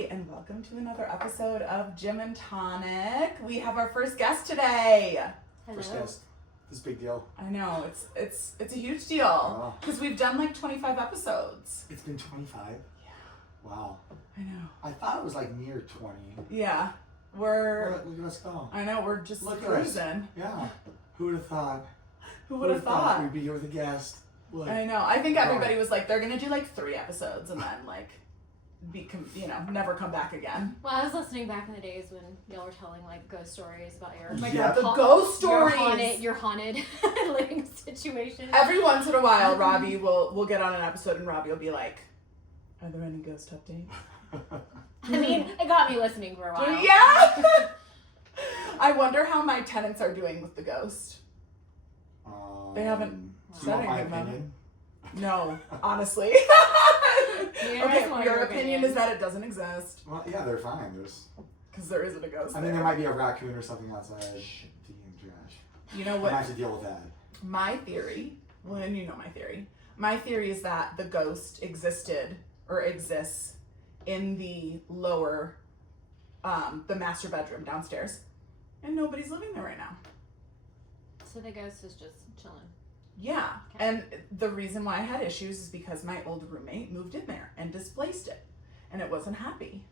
Hi, and welcome to another episode of Gym and Tonic. We have our first guest today. Hello. First guest. This is a big deal. I know, it's a huge deal because we've done like 25 episodes. It's been 25? Yeah. Wow. I know. I thought it was like near 20. Yeah. Look at us go. I know, we're just Look cruising. Yeah. Who would have thought? Who would have thought? We'd be here with a guest. Like, I know. I think everybody was like, they're going to do like 3 episodes and then like, never come back again. Well, I was listening back in the days when y'all were telling like ghost stories about your The ghost stories. Your haunted living situation. Every once in a while, Robbie will get on an episode and Robbie will be like, "Are there any ghost updates?" I mean, it got me listening for a while. Yeah. I wonder how my tenants are doing with the ghost. They haven't Do you said want my anything about it. opinion? No, honestly. Yeah, Okay, that's your opinion is that it doesn't exist Well, yeah, they're fine. because there isn't a ghost. I mean, there might be a raccoon or something outside digging trash. You know I what? have to deal with that. My theory, well, and you know my theory. My theory is that the ghost existed or exists in the lower, the master bedroom downstairs, and nobody's living there right now. So the ghost is just chilling. Yeah, Okay. and the reason why I had issues is because my old roommate moved in there and displaced it, and it wasn't happy.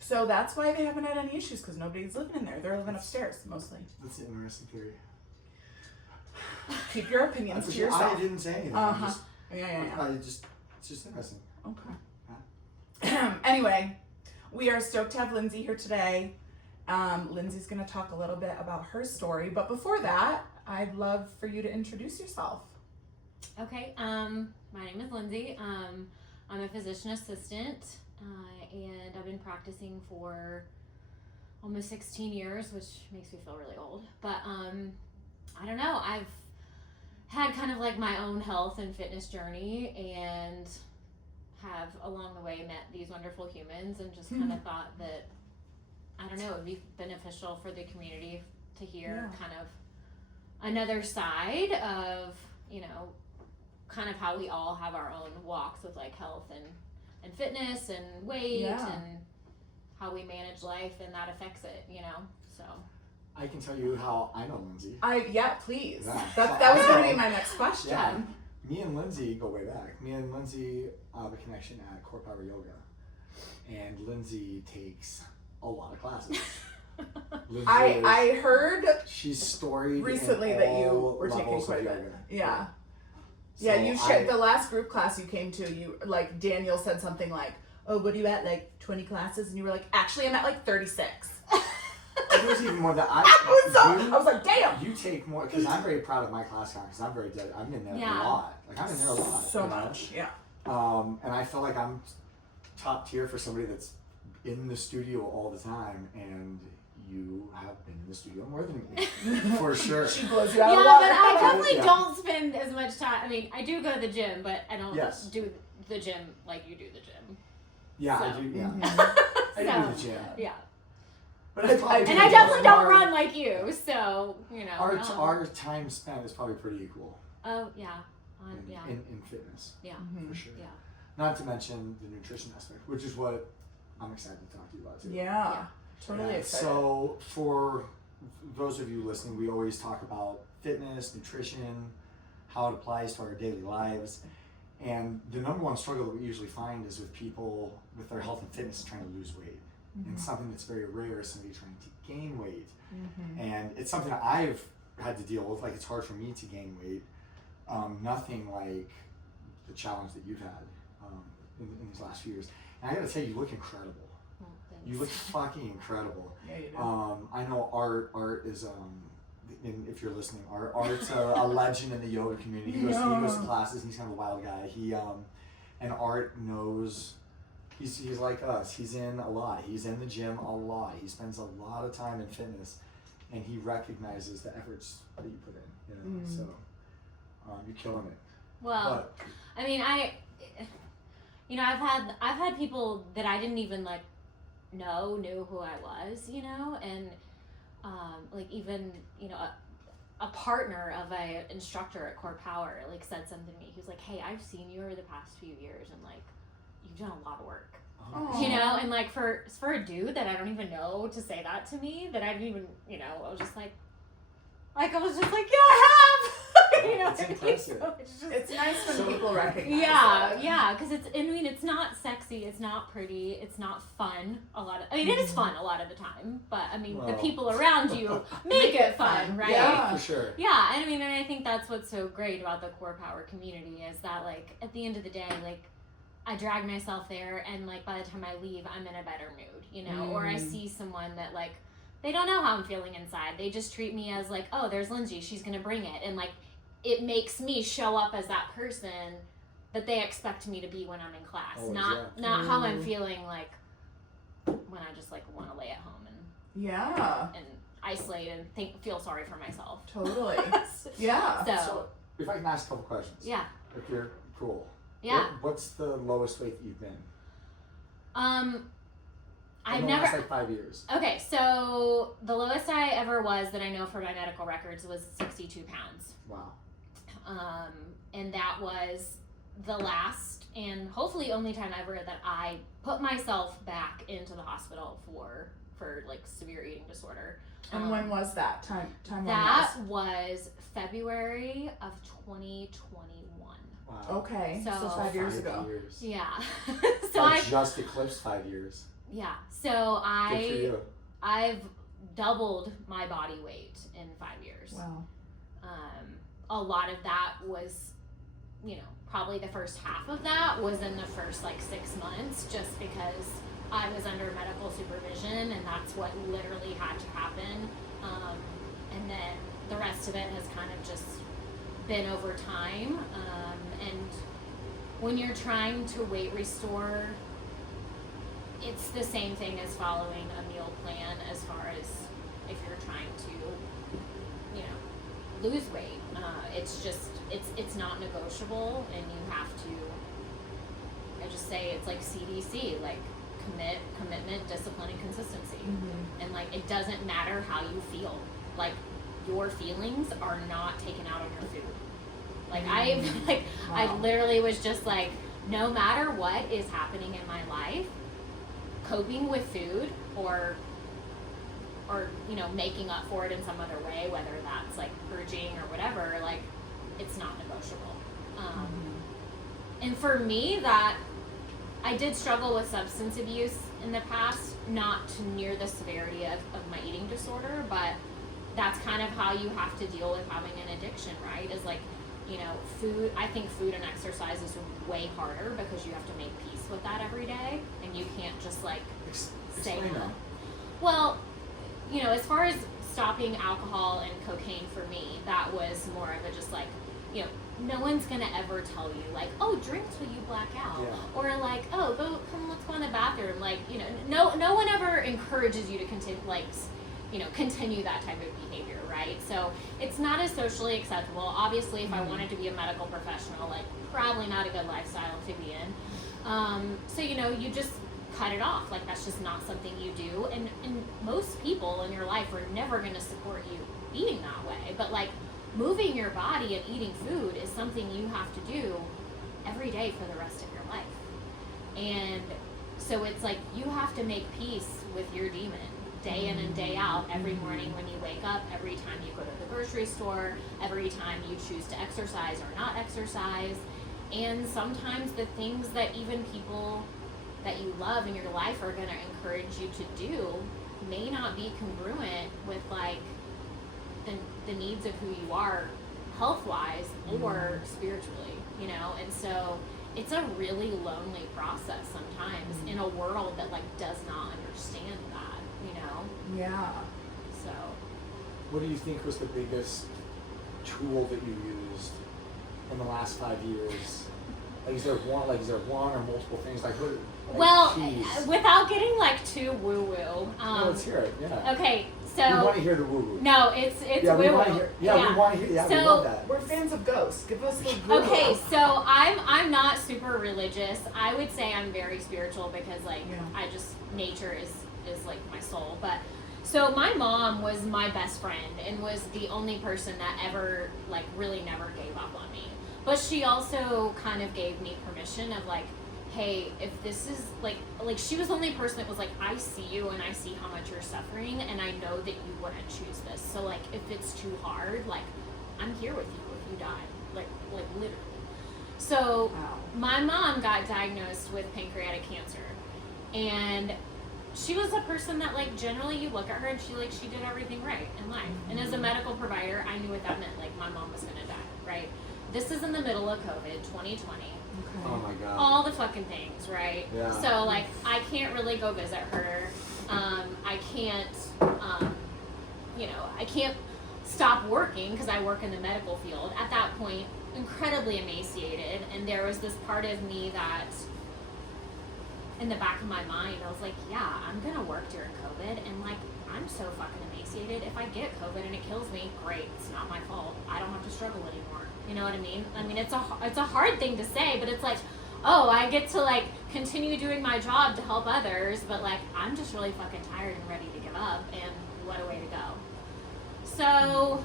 So that's why they haven't had any issues, because nobody's living in there. They're living upstairs mostly. That's an interesting theory. Keep your opinions to yourself. I didn't say anything. Uh-huh. Yeah. It's just interesting. Okay. Anyway, we are stoked to have Lindsay here today. Lindsay's going to talk a little bit about her story, but before that, I'd love for you to introduce yourself. Okay. My name is Lindsay. I'm a physician assistant, and I've been practicing for almost 16 years, which makes me feel really old. But I don't know. I've had kind of like my own health and fitness journey, and have along the way met these wonderful humans, and just kind of thought that, I don't know, it would be beneficial for the community to hear kind of another side of, kind of how we all have our own walks with like health and fitness and weight and how we manage life, and that affects it, so. I can tell you how I know Lindsay. Please. Yeah. That was going to be my next question. Yeah. Me and Lindsay go way back. Me and Lindsay have a connection at Core Power Yoga. And Lindsay takes a lot of classes. I heard she's storied recently in that you all were taking levels quite a of bit. yoga. Yeah. So Yeah, you shared the last group class you came to, Daniel said something like, "Oh, what are you at, like 20 classes?" And you were like, "Actually, I'm at like 36. It was even more than I was like, damn. You take more, because I'm very proud of my class count, because I'm very dead. I'm in there a lot. Like, I'm in there a lot. So much, yeah. And I feel like I'm top tier for somebody that's in the studio all the time, and you have been in the studio more than me, for sure. She blows you out of the Yeah, water. but I definitely don't spend as much time. I mean, I do go to the gym, but I don't do the gym like you do the gym. Yeah, So. I do. Yeah, I do the gym. Yeah. But it's probably And I definitely don't run like you, so, Our time spent is probably pretty equal. Oh, yeah. In fitness. Yeah. For sure. Yeah. Not to mention the nutrition aspect, which is what I'm excited to talk to you about too. Yeah. Totally excited. So for those of you listening, we always talk about fitness, nutrition, how it applies to our daily lives. And the number one struggle that we usually find is with people with their health and fitness trying to lose weight. And something that's very rare is somebody trying to gain weight. And it's something that I've had to deal with. Like, it's hard for me to gain weight. Nothing like the challenge that you've had in these last few years. And I gotta tell you, you look incredible. Oh, You look fucking incredible. Yeah, you do. I know Art is, and if you're listening, Art's a legend in the yoga community. He goes to classes, and he's kind of a wild guy. And Art knows. He's like us. He's in a lot. He's in the gym a lot. He spends a lot of time in fitness, and he recognizes the efforts that you put in. So you're killing it. Well, I mean, I've had people that I didn't even like knew who I was, and like even a partner of a instructor at Core Power like said something to me. He was like, "Hey, I've seen you over the past few years, and like you've done a lot of work." Oh. and like for a dude that I don't even know to say that to me, that I didn't even, I was just like yeah, I have. You know, That's impressive. So it's nice when people recognize it. Yeah, because it's not sexy, it's not pretty, it's not fun it is fun a lot of the time, but the people around you make it fun, right? Yeah, for sure. Yeah, and I think that's what's so great about the core power community is that, like, at the end of the day, like, I drag myself there, and like by the time I leave, I'm in a better mood, or I see someone that, like, they don't know how I'm feeling inside, they just treat me as like, oh, there's Lindsay, she's gonna bring it, and like it makes me show up as that person that they expect me to be when I'm in class. Always, not how I'm feeling like when I just like want to lay at home and isolate and feel sorry for myself. Totally. Yeah. So if I can ask a couple questions. Yeah. If you're cool. Yeah. What's the lowest weight that you've been? I've in the never. last like 5 years. Okay, so the lowest I ever was that I know for my medical records was 62 pounds. Wow. And that was the last and hopefully only time ever that I put myself back into the hospital for like severe eating disorder. And when was that time? That was February of 2021. Wow. Okay, so So 5 years ago. Years. Yeah. So I just eclipsed 5 years. Yeah. So Good for you. I've doubled my body weight in 5 years. Wow. A lot of that was, probably the first half of that was in the first like 6 months, just because I was under medical supervision and that's what literally had to happen. And then the rest of it has kind of just been over time. And when you're trying to weight restore, it's the same thing as following a meal plan as far as if you're trying to, lose weight. It's just, it's not negotiable, and you have to, I just say it's like CDC, like commitment, discipline, and consistency. Mm-hmm. And like, it doesn't matter how you feel. Like, your feelings are not taken out on your food. Like, Wow. I literally was just like, no matter what is happening in my life, coping with food or making up for it in some other way, whether that's like purging or whatever, like, it's not negotiable. And for me, that I did struggle with substance abuse in the past, not to near the severity of my eating disorder, but that's kind of how you have to deal with having an addiction, right? Is like, food, I think food and exercise is way harder because you have to make peace with that every day, and you can't just like say Explain no. that. Well, as far as stopping alcohol and cocaine for me, that was more of a just like, no one's gonna ever tell you like, oh, drink till you black out, Yeah. or like, oh, let's go in the bathroom, like, no one ever encourages you to continue that type of behavior, right? So it's not as socially acceptable. Obviously, if I wanted to be a medical professional, like, probably not a good lifestyle to be in. So you just cut it off. Like, that's just not something you do. And most people in your life are never going to support you eating that way. But like, moving your body and eating food is something you have to do every day for the rest of your life. And so it's like, you have to make peace with your demon day in and day out, every morning when you wake up, every time you go to the grocery store, every time you choose to exercise or not exercise. And sometimes the things that even people that you love in your life are going to encourage you to do may not be congruent with like the needs of who you are health-wise or spiritually, and so it's a really lonely process sometimes in a world that like does not understand that, Yeah. so What do you think was the biggest tool that you used in the last 5 years? Like, is there one or multiple things? Like, what? Like, well, geez. without getting like too woo-woo, No, let's hear it. Yeah. okay, We want so to hear the woo-woo. no, it's Yeah, we woo-woo. want to hear. Yeah, we want to hear. Yeah, we So- love that. We're fans of ghosts. Give us the Okay, so I'm not super religious. I would say I'm very spiritual because like I just, nature is like my soul. But so my mom was my best friend and was the only person that ever like really never gave up on me. But she also kind of gave me permission of like, hey, if this is like she was the only person that was like, I see you and I see how much you're suffering and I know that you wouldn't choose this. So like, if it's too hard, like, I'm here with you if you die. Like literally. So my mom got diagnosed with pancreatic cancer, and she was a person that like generally you look at her and she did everything right in life. And as a medical provider, I knew what that meant. Like my mom was gonna die, right? This is in the middle of COVID, 2020. Okay. Oh my God. All the fucking things, right? Yeah. So like I can't really go visit her. I can't, I can't stop working because I work in the medical field. At that point, incredibly emaciated, and there was this part of me that in the back of my mind I was like, yeah, I'm gonna work during COVID, and like I'm so fucking emaciated. If I get COVID and it kills me, great, it's not my fault. I don't have to struggle anymore. You know what I mean? I mean, it's a hard thing to say, but it's like, oh, I get to like continue doing my job to help others, but like I'm just really fucking tired and ready to give up, and what a way to go. So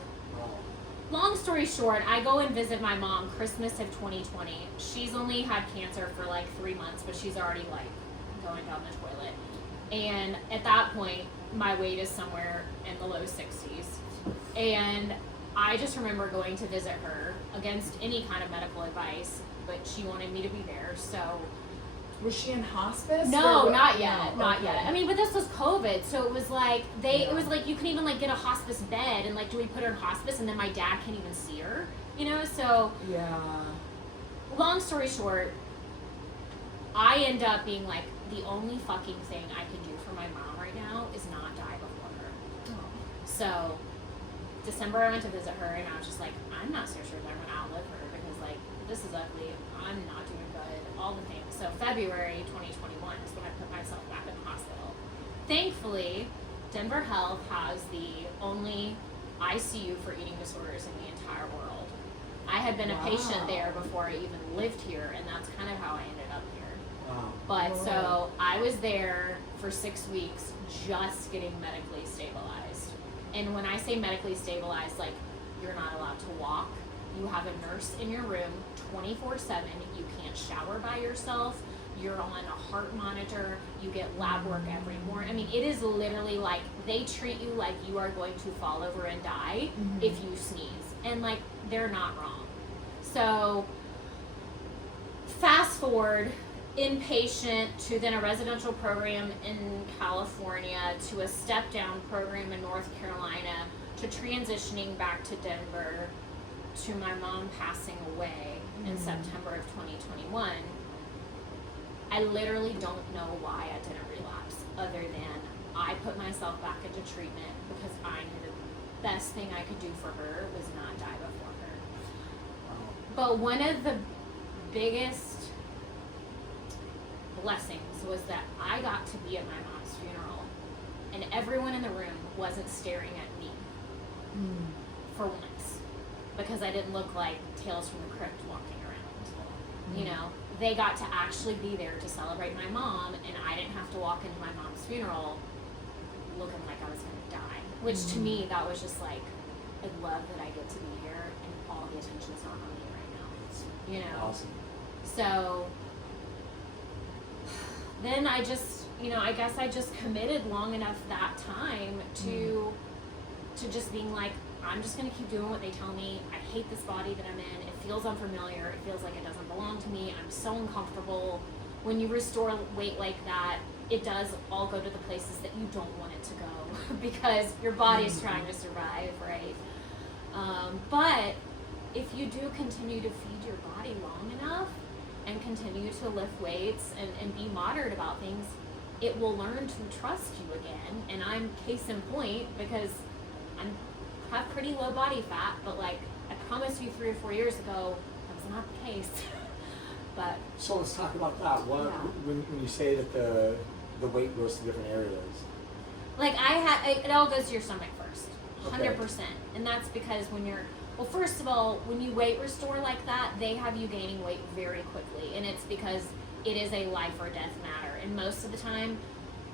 long story short, I go and visit my mom Christmas of 2020. She's only had cancer for like 3 months, but she's already like going down the toilet. And at that point, my weight is somewhere in the low 60s. And I just remember going to visit her against any kind of medical advice, but she wanted me to be there, so. Was she in hospice? No, not yet, No, not okay. yet. I mean, but this was COVID, so it was like it was like you can even like get a hospice bed, and like, do we put her in hospice, and then my dad can't even see her, you know? So yeah. Long story short, I end up being like, the only fucking thing I can do for my mom right now is not die before her. Oh. So December I went to visit her, and I was just like, I'm not so sure that I'm gonna outlive her, because like this is ugly. I'm not doing good. All the things. So February 2021 is when I put myself back in the hospital. Thankfully, Denver Health has the only ICU for eating disorders in the entire world. I had been a patient there before I even lived here, and that's kind of how I ended up here. Wow. But so I was there for 6 weeks just getting medically stabilized. And when I say medically stabilized, like you're not allowed to walk. You have a nurse in your room 24/7. You can't shower by yourself. You're on a heart monitor. You get lab work every morning. I mean, it is literally like they treat you like you are going to fall over and die if you sneeze. And like, they're not wrong. So fast forward, inpatient to then a residential program in California to a step down program in North Carolina to transitioning back to Denver to my mom passing away in September of 2021. I literally don't know why I didn't relapse, other than I put myself back into treatment because I knew the best thing I could do for her was not die before her. But one of the biggest blessings was that I got to be at my mom's funeral, and everyone in the room wasn't staring at me for once, because I didn't look like Tales from the Crypt walking around. You know, they got to actually be there to celebrate my mom, and I didn't have to walk into my mom's funeral looking like I was gonna die. Which to me, that was just like, I love that I get to be here, and all the attention's not on me right now. You know? Awesome. So then I just, I guess I just committed long enough that time to just being like, I'm just gonna keep doing what they tell me. I hate this body that I'm in. It feels unfamiliar. It feels like it doesn't belong to me. I'm so uncomfortable. When you restore weight like that, it does all go to the places that you don't want it to go because your body's trying to survive, right? But if you do continue to feed your body long enough and continue to lift weights and be moderate about things, it will learn to trust you again. And I'm case in point, because I have pretty low body fat, but like I promised you 3 or 4 years ago, that was not the case. But So let's talk about that. What when you say that the weight goes to different areas? like it all goes to your stomach first, 100%. Okay. And that's because first of all, when you weight restore like that, they have you gaining weight very quickly, and it's because it is a life or death matter. And most of the time,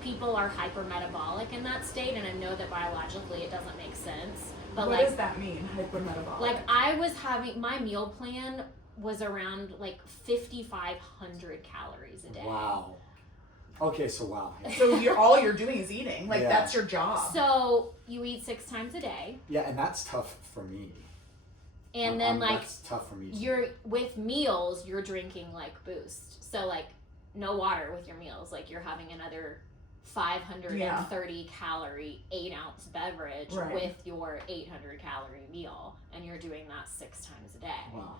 people are hypermetabolic in that state, and I know that biologically it doesn't make sense. But what does that mean, hypermetabolic? Like I was having my meal plan was around like 5,500 calories a day. Wow. Okay, so wow. Yeah. So all you're doing is eating. Like, Yeah. that's your job. So you eat 6 times a day. Yeah, and that's tough for me. And then like that's tough for me too. you're with meals, you're drinking like Boost. So like no water with your meals. Like you're having another 530 calorie 8-ounce beverage with your 800 calorie meal, and you're doing that 6 times a day. Wow.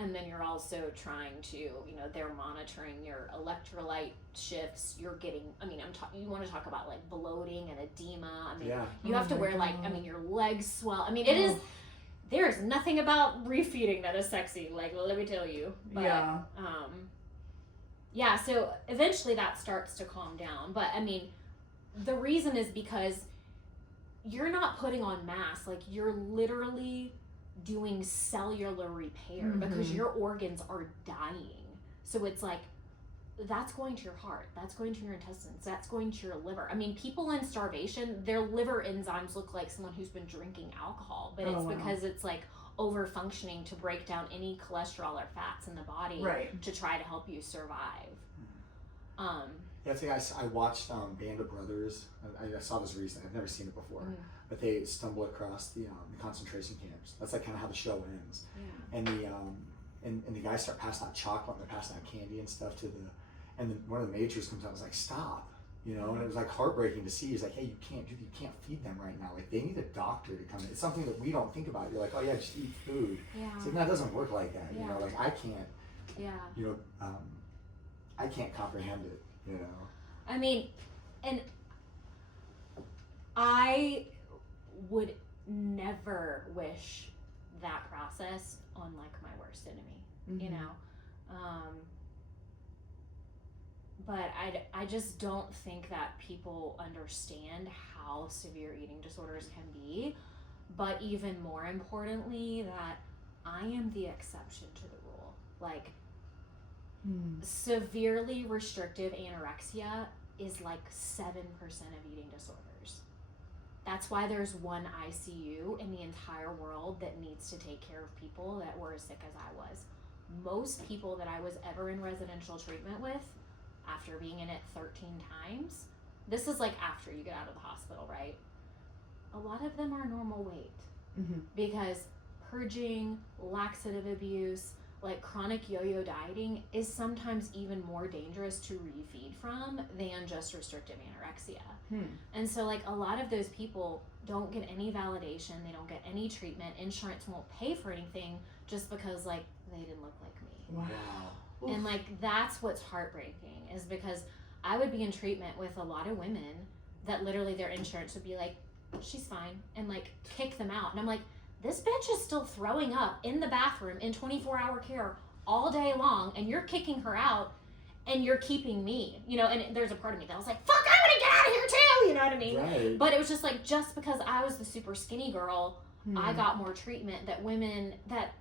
And then you're also trying to, you know, they're monitoring your electrolyte shifts. You're getting, I mean, you want to talk about like bloating and edema. I mean, you have to wear like, I mean, your legs swell. I mean, it is, there is nothing about refeeding that is sexy. Like, let me tell you. But, yeah, so eventually that starts to calm down. But I mean, the reason is because you're not putting on mass. Like, you're literally doing cellular repair because your organs are dying. So it's like, that's going to your heart, that's going to your intestines, that's going to your liver. I mean, people in starvation, their liver enzymes look like someone who's been drinking alcohol, but it's because it's like over functioning to break down any cholesterol or fats in the body to try to help you survive. Yeah, I think I watched Band of Brothers. I saw this recently. I've never seen it before. But they stumble across the concentration camps. That's like kind of how the show ends. Yeah. And the guys start passing out chocolate and they're passing out candy and stuff and then one of the majors comes out and was like, stop, you know, and it was like heartbreaking to see. He's like, hey, you can't feed them right now. Like, they need a doctor to come in. It's something that we don't think about. You're like, oh yeah, just eat food. Yeah. It's like, no, it doesn't work like that. You know, like I can't, you know, I can't comprehend it, you know. I mean, and I would never wish that process on like my worst enemy, you know. But I just don't think that people understand how severe eating disorders can be. But even more importantly, that I am the exception to the rule. Like, severely restrictive anorexia is like 7% of eating disorders. That's why there's one ICU in the entire world that needs to take care of people that were as sick as I was. Most people that I was ever in residential treatment with, after being in it 13 times, this is like after you get out of the hospital, right? A lot of them are normal weight because purging, laxative abuse, like chronic yo-yo dieting is sometimes even more dangerous to refeed from than just restrictive anorexia. And so like a lot of those people don't get any validation, they don't get any treatment, insurance won't pay for anything just because like they didn't look like me. Wow. And like that's what's heartbreaking, is because I would be in treatment with a lot of women that literally their insurance would be like, she's fine, and like kick them out. And I'm like, this bitch is still throwing up in the bathroom in 24-hour care all day long, and you're kicking her out, and you're keeping me, you know. And there's a part of me that was like, fuck, I want to get out of here too, you know what I mean? Right. But it was just like, just because I was the super skinny girl, I got more treatment that women that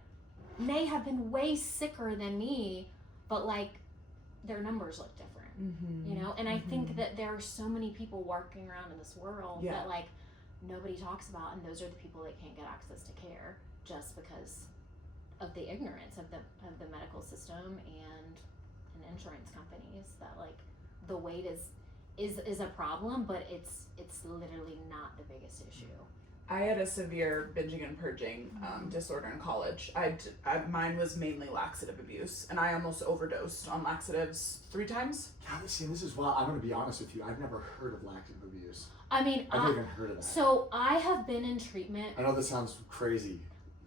may have been way sicker than me, but like their numbers look different, you know. And I think that there are so many people walking around in this world that like nobody talks about, and those are the people that can't get access to care just because of the ignorance of the medical system and insurance companies. That like the weight is a problem, but it's literally not the biggest issue. I had a severe binging and purging disorder in college. Mine was mainly laxative abuse, and I almost overdosed on laxatives 3 times. God, see, this is wild. I'm going to be honest with you. I've never heard of laxative abuse. I mean, I've never even heard of that. So I have been in treatment. I know this sounds crazy,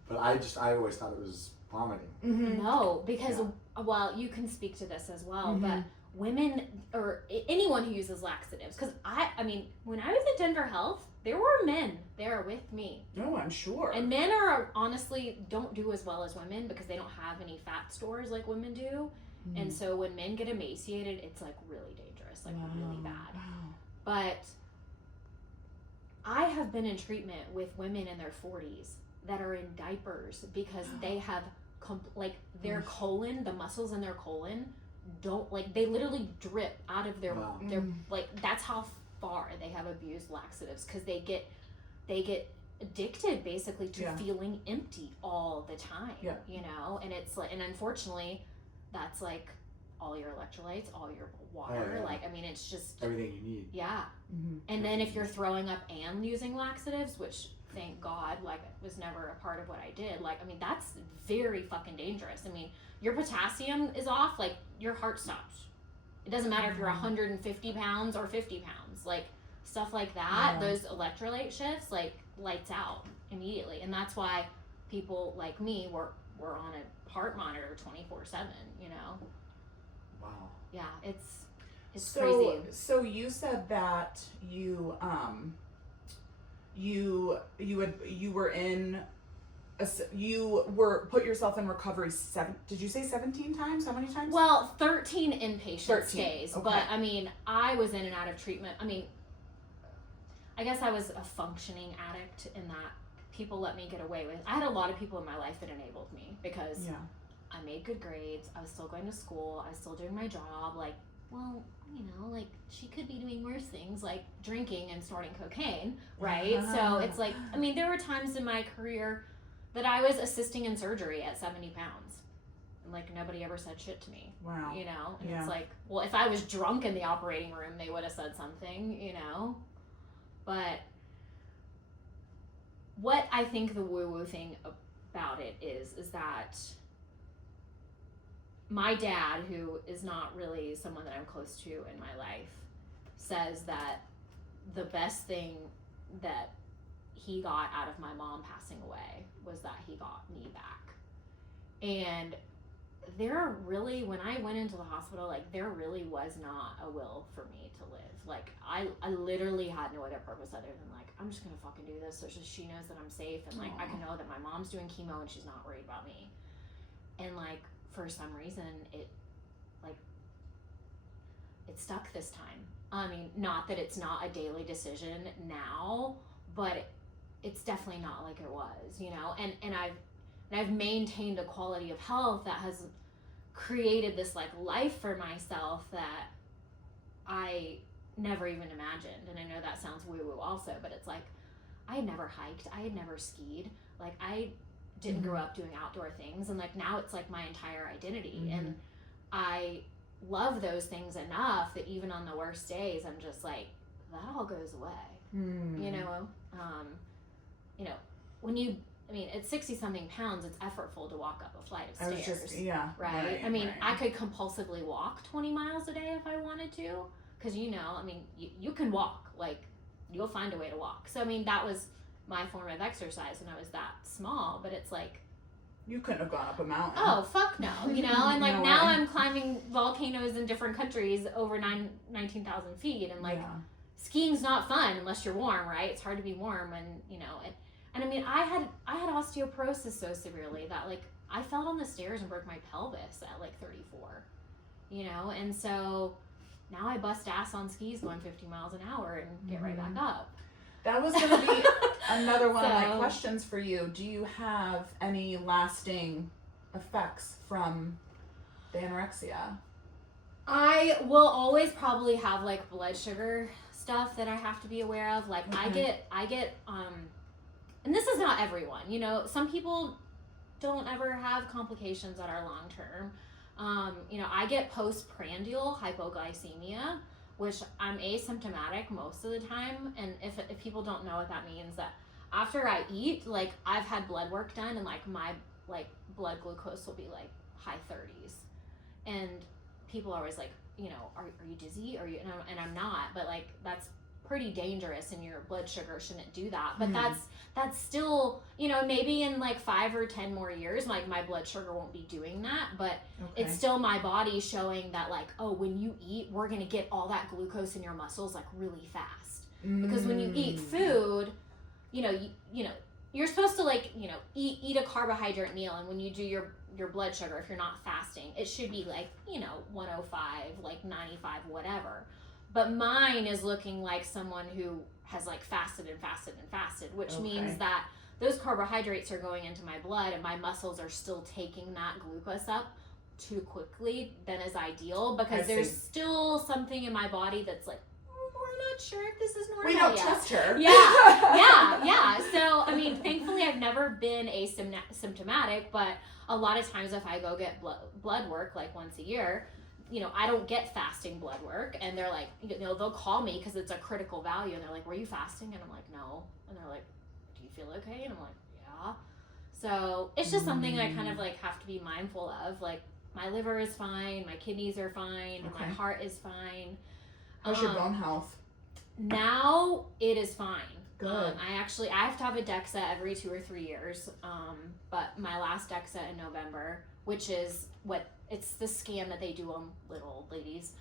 but I always thought it was vomiting. No, because well, you can speak to this as well, but women or anyone who uses laxatives, because I mean, when I was at Denver Health, there were men there with me. No, I'm sure. And men are honestly don't do as well as women because they don't have any fat stores like women do. And so when men get emaciated, it's like really dangerous, like really bad. But I have been in treatment with women in their 40s that are in diapers because they have like their colon, the muscles in their colon don't, like, they literally drip out of their like, that's how far they have abused laxatives, because they get addicted basically to Yeah. feeling empty all the time. Yeah. You know, and it's like, and unfortunately, that's like all your electrolytes, all your water. Oh, yeah. Like, I mean, it's just Everything you need. yeah. Mm-hmm. And then if you're throwing up and using laxatives, which thank God, like, was never a part of what I did. Like, I mean, that's very fucking dangerous. I mean, your potassium is off, like, your heart stops. It doesn't matter if you're 150 pounds or 50 pounds. Like, stuff like that, those electrolyte shifts, like, lights out immediately. And that's why people like me were on a heart monitor 24/7, you know? Wow. Yeah, it's So, crazy. so you said that you were put yourself in recovery did you say 17 times? How many times? Well, 13 inpatient 13, stays, okay. but I mean, I was in and out of treatment. I mean, I guess I was a functioning addict in that people let me get away with. I had a lot of people in my life that enabled me because yeah. I made good grades. I was still going to school. I was still doing my job. Like, well, you know, like, she could be doing worse things like drinking and snorting cocaine, right? So it's like, I mean, there were times in my career that I was assisting in surgery at 70 pounds. And, like, nobody ever said shit to me. Wow. You know? And Yeah. it's like, well, if I was drunk in the operating room, they would have said something, you know? But what I think the woo-woo thing about it is that my dad, who is not really someone that I'm close to in my life, says that the best thing that he got out of my mom passing away was that he got me back. And there really, when I went into the hospital, like, there really was not a will for me to live. Like, I literally had no other purpose other than, like, I'm just gonna fucking do this so just she knows that I'm safe, and, like, I can know that my mom's doing chemo and she's not worried about me. And, like, for some reason, it stuck this time. I mean, not that it's not a daily decision now, but it's definitely not like it was, you know? And I've maintained a quality of health that has created this, like, life for myself that I never even imagined. And I know that sounds woo-woo also, but it's like, I had never hiked, I had never skied, like, I didn't grow up doing outdoor things, and, like, now it's like my entire identity. And I love those things enough that even on the worst days, I'm just like, that all goes away. You know, when you, I mean, at 60 something pounds, it's effortful to walk up a flight of stairs. Right? I mean, right. I could compulsively walk 20 miles a day if I wanted to, because, you know, I mean, you can walk, like, you'll find a way to walk. So, I mean, that was my form of exercise when I was that small, but it's like, You couldn't have gone up a mountain. oh, fuck no, you know? And, like, No now way. I'm climbing volcanoes in different countries over 19,000 feet, and, like, Yeah. skiing's not fun unless you're warm, right? It's hard to be warm, and, you know, and I mean, I had osteoporosis so severely that, like, I fell down the stairs and broke my pelvis at, like, 34, you know? And so now I bust ass on skis going 50 miles an hour and get right back up. That was going to be another one of my So- questions for you. Do you have any lasting effects from the anorexia? I will always probably have, like, blood sugar stuff that I have to be aware of. Like, I get, and this is not everyone, you know, some people don't ever have complications that are long term. You know, I get postprandial hypoglycemia, which I'm asymptomatic most of the time. And if people don't know what that means, that after I eat, like, I've had blood work done, and, like, my, like, blood glucose will be, like, high 30s. And people are always like, you know, are you dizzy? And I'm not, but, like, that's pretty dangerous, and your blood sugar shouldn't do that. But that's still, you know, maybe in, like, 5 or 10 more years, like, my blood sugar won't be doing that, but it's still my body showing that, like, oh, when you eat, we're gonna get all that glucose in your muscles, like, really fast. Because when you eat food, you know, you're supposed to, like, you know, eat a carbohydrate meal, and when you do your blood sugar, if you're not fasting, it should be, like, you know, 105, like 95, whatever. But mine is looking like someone who has, like, fasted, which means that those carbohydrates are going into my blood, and my muscles are still taking that glucose up too quickly than is ideal, because there's still something in my body that's like, we're not sure if this is normal We don't yet. trust her. Yeah. So, I I've never been asymptomatic, but a lot of times if I go get blood work like once a year, I don't get fasting blood work, and they're like, they'll call me because it's a critical value, and they're like, were you fasting? And I'm like, no. And they're like, do you feel okay? And I'm like, yeah. So it's just something I kind of like have to be mindful of. Like, my liver is fine, my kidneys are fine, my heart is fine. How's your bone health? Now it is fine. Good. I have to have a DEXA every 2 or 3 years. But my last DEXA in November, which is it's the scan that they do on little ladies,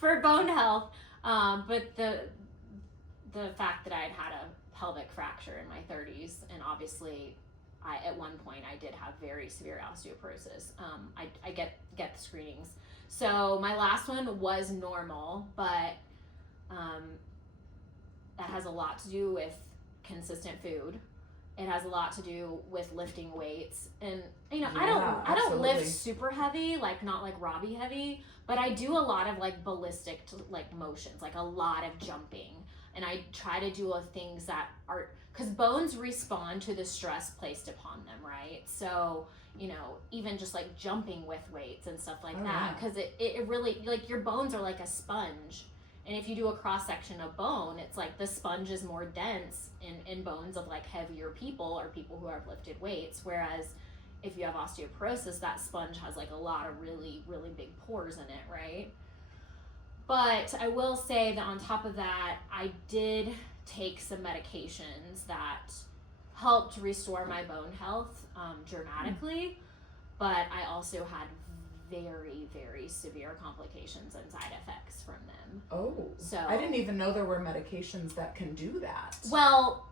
for bone health. But the fact that I had a pelvic fracture in my 30s, and obviously at one point I did have very severe osteoporosis. I get the screenings. So my last one was normal, but that has a lot to do with consistent food. It has a lot to do with lifting weights, and I don't lift super heavy, like not like Robbie heavy, but I do a lot of like ballistic like motions, like a lot of jumping, and I try to do things that are, because bones respond to the stress placed upon them, right? So even just like jumping with weights and stuff like that, because it really, like, your bones are like a sponge. And if you do a cross section of bone, it's like the sponge is more dense in bones of like heavier people or people who have lifted weights. Whereas if you have osteoporosis, that sponge has like a lot of really, really big pores in it, right? But I will say that on top of that, I did take some medications that helped restore my bone health dramatically. But I also had very, very severe complications and side effects from them. Oh, so I didn't even know there were medications that can do that. Well,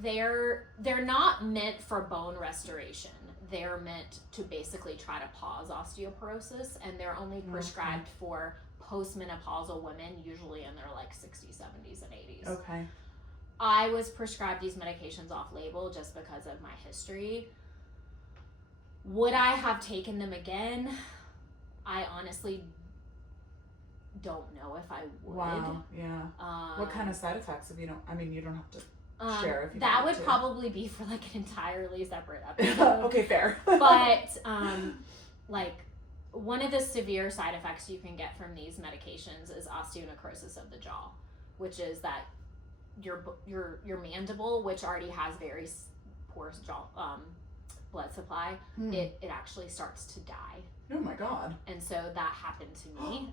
they're not meant for bone restoration. They're meant to basically try to pause osteoporosis, and they're only prescribed for postmenopausal women, usually in their like 60s, 70s, and 80s. Okay. I was prescribed these medications off label just because of my history. Would I have taken them again? I honestly don't know if I would. Wow, yeah. What kind of side effects, if you don't, you don't have to share if you that don't would want to. probably be for like an entirely separate episode. Okay, fair. But like, one of the severe side effects you can get from these medications is osteonecrosis of the jaw, which is that your mandible, which already has very poor jaw blood supply, it actually starts to die. Oh my God. And so that happened to me.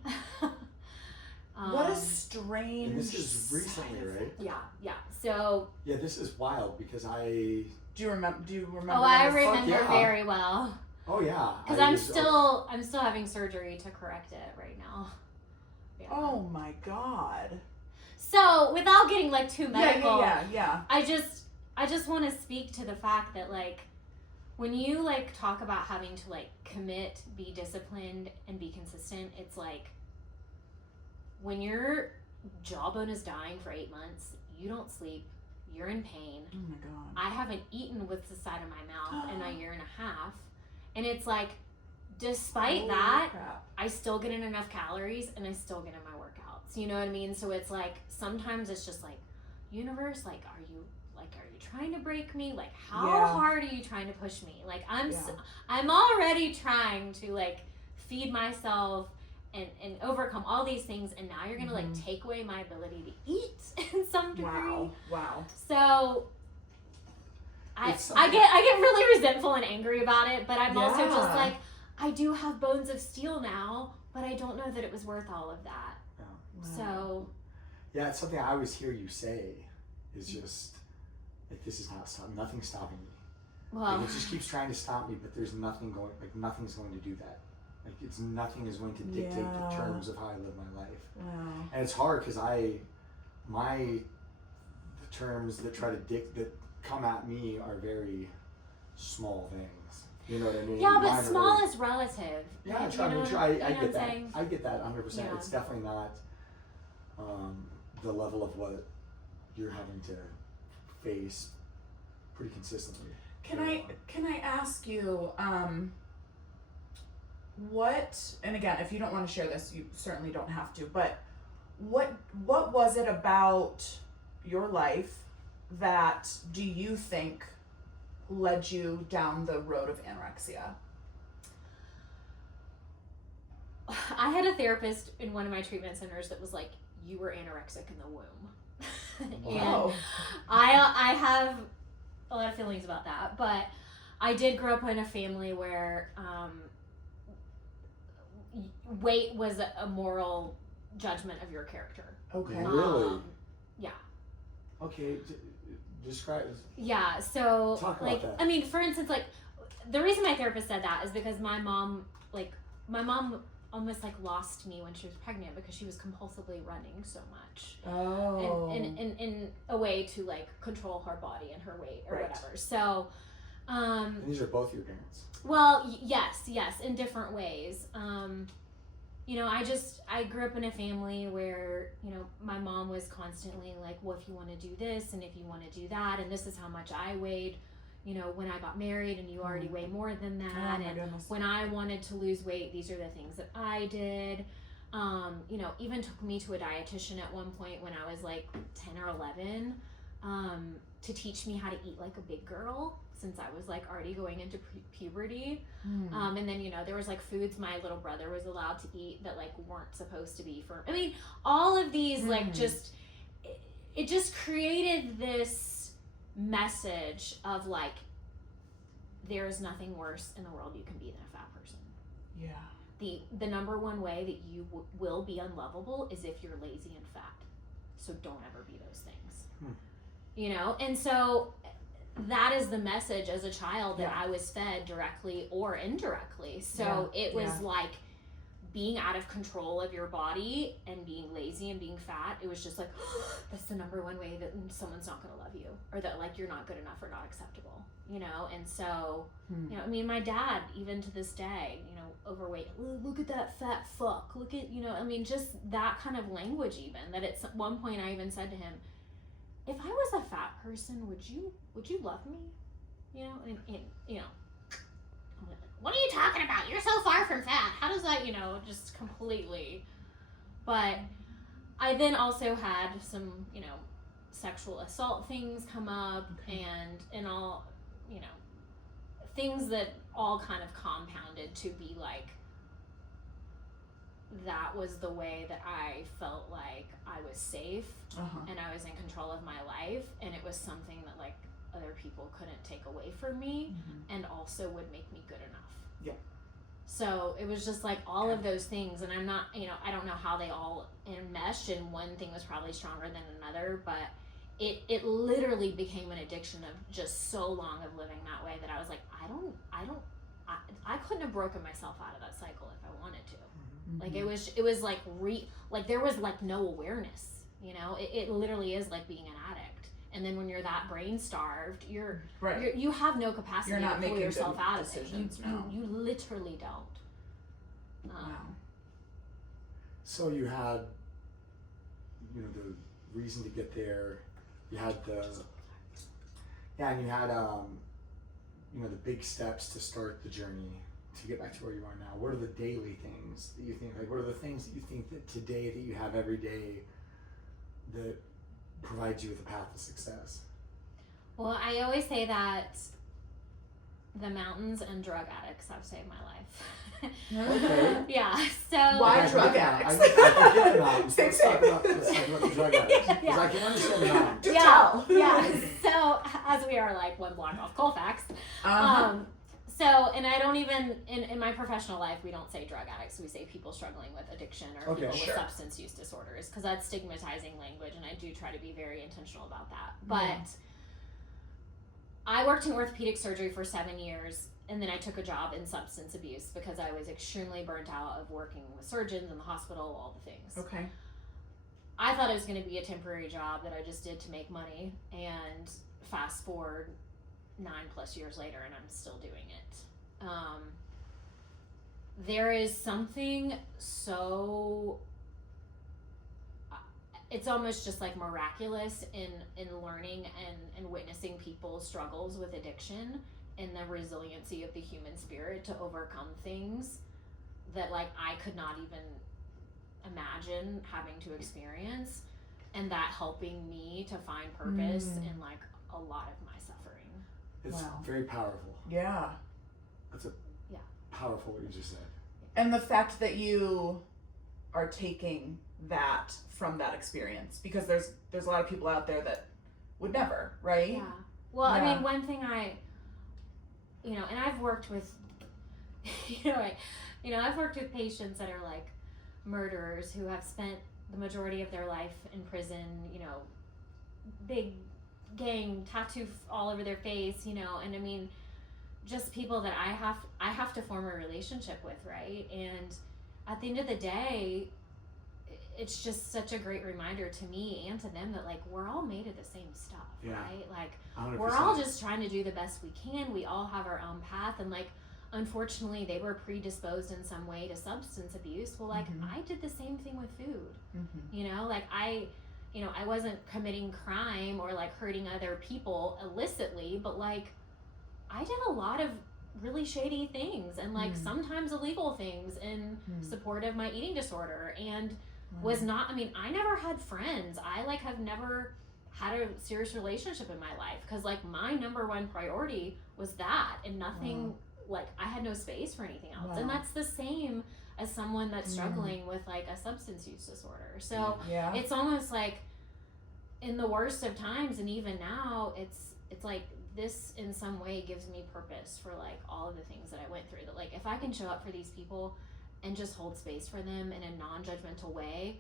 What a strange. And this is recently, right? Yeah. So yeah, this is wild because Do you remember? Oh, I remember very well. Oh yeah. Because I'm still having surgery to correct it right now. Yeah. Oh my God. So without getting like too medical, yeah. I just want to speak to the fact that, like, when you like talk about having to like commit, be disciplined, and be consistent, it's like when your jawbone is dying for 8 months, you don't sleep, you're in pain. Oh my God. I haven't eaten with the side of my mouth in a year and a half. And it's like, despite that, crap. I still get in enough calories and I still get in my workouts. You know what I mean? So it's like, sometimes it's just like, universe, like, are you trying to break me? Like, how hard are you trying to push me? Like, I'm already trying to like feed myself and overcome all these things, and now you're gonna like take away my ability to eat in some degree. Wow. So I get really resentful and angry about it, but I'm also just like, I do have bones of steel now, but I don't know that it was worth all of that. Yeah. Wow. So yeah, it's something I always hear you say is just like, this is nothing's stopping me. Well, Like, it just keeps trying to stop me, but there's nothing's going to do that. Like, nothing is going to dictate the terms of how I live my life. Wow. And it's hard because the terms that that come at me are very small things. You know what I mean? yeah, but small is relative. Yeah, I I get that. Saying? I get that 100%. Yeah. It's definitely not the level of what you're having to face pretty consistently. Can I ask you, what, and again, if you don't want to share this, you certainly don't have to, but what was it about your life that do you think led you down the road of anorexia? I had a therapist in one of my treatment centers that was like, you were anorexic in the womb. Wow. And I have a lot of feelings about that, but I did grow up in a family where weight was a moral judgment of your character. Okay. Really? Yeah. Okay, describe. Yeah, so Talk about like that. I mean, for instance, like the reason my therapist said that is because my mom almost like lost me when she was pregnant because she was compulsively running so much. Oh. In a way to like control her body and her weight or Right. whatever. So And these are both your parents. well, yes, in different ways. You know, I grew up in a family where, you know, my mom was constantly like, well, if you want to do this and if you want to do that, and this is how much I weighed, you know, when I got married, and you already weigh more than that. Oh, my And goodness. when I wanted to lose weight, these are the things that I did. You know, even took me to a dietitian at one point when I was like 10 or 11, to teach me how to eat like a big girl, since I was like already going into puberty. And then, you know, there was like foods my little brother was allowed to eat that like weren't supposed to be for, I mean, all of these like just, it just created this message of like, there's nothing worse in the world you can be than a fat person. Yeah. The number one way that you will be unlovable is if you're lazy and fat. So don't ever be those things. You know? And so that is the message as a child that I was fed directly or indirectly. So it was like being out of control of your body and being lazy and being fat. It was just like, that's the number one way that someone's not going to love you, or that like you're not good enough or not acceptable, you know? And so, you know, I mean, my dad, even to this day, you know, overweight, look at that fat fuck, look at, you know, I mean, just that kind of language, even that at one point I even said to him, if I was a fat person, would you love me? You know, and you know, I'm like, what are you talking about? You're so far from fat. How does that, you know, just completely. But I then also had some, you know, sexual assault things come up, and all, you know, things that all kind of compounded to be like, that was the way that I felt like I was safe and I was in control of my life, and it was something that like other people couldn't take away from me and also would make me good enough. Yeah. So it was just like all of those things, and I'm not, you know, I don't know how they all enmeshed, and one thing was probably stronger than another, but it literally became an addiction of just so long of living that way that I was like, I couldn't have broken myself out of that cycle if I wanted to. Like it was like like there was like no awareness, you know. It literally is like being an addict, and then when you're that brain starved, you have no capacity You're not to pull making yourself good out of it. decisions now. You literally don't. Wow. So you had, you know, the reason to get there. You had and you had, you know, the big steps to start the journey to get back to where you are now. What are the daily things that you think, like, what are the things that you think that today that you have every day that provides you with a path to success? Well, I always say that the mountains and drug addicts have saved my life. Okay. Yeah, so... Why Okay, drug I addicts? can get the mountains. Same, Let's talk about the drug addicts. Because Yeah. I can understand the mountains. Do tell. Yeah, so as we are like one block off Colfax, so, and I don't even, in my professional life, we don't say drug addicts, we say people struggling with addiction or people with substance use disorders, because that's stigmatizing language, and I do try to be very intentional about that. But I worked in orthopedic surgery for 7 years, and then I took a job in substance abuse because I was extremely burnt out of working with surgeons in the hospital, all the things. Okay. I thought it was going to be a temporary job that I just did to make money, and fast forward 9+ years later, and I'm still doing it. There is something so, it's almost just like miraculous in learning and witnessing people's struggles with addiction and the resiliency of the human spirit to overcome things that like I could not even imagine having to experience. and that helping me to find purpose in like a lot of my suffering. It's Wow. very powerful. Yeah. That's powerful what you just said. And the fact that you are taking that from that experience, because there's a lot of people out there that would never, right? Yeah. Well, Yeah. I mean, one thing and I've worked with, I've worked with patients that are like murderers who have spent the majority of their life in prison, big gang tattoo all over their face, and I mean, just people that I have to form a relationship with, right? And at the end of the day, it's just such a great reminder to me and to them that like we're all made of the same stuff, right? Like 100%. we're all just trying to do the best we can. We all have our own path, and like unfortunately they were predisposed in some way to substance abuse. Well, like I did the same thing with food. Like I wasn't committing crime or like hurting other people illicitly, but like I did a lot of really shady things and like sometimes illegal things in support of my eating disorder, and was not, I never had friends. I like have never had a serious relationship in my life because like my number one priority was that, and nothing, like I had no space for anything else. And that's the same as someone that's struggling with like a substance use disorder. So it's almost like in the worst of times, and even now, it's like this in some way gives me purpose for like all of the things that I went through, that like if I can show up for these people and just hold space for them in a non-judgmental way,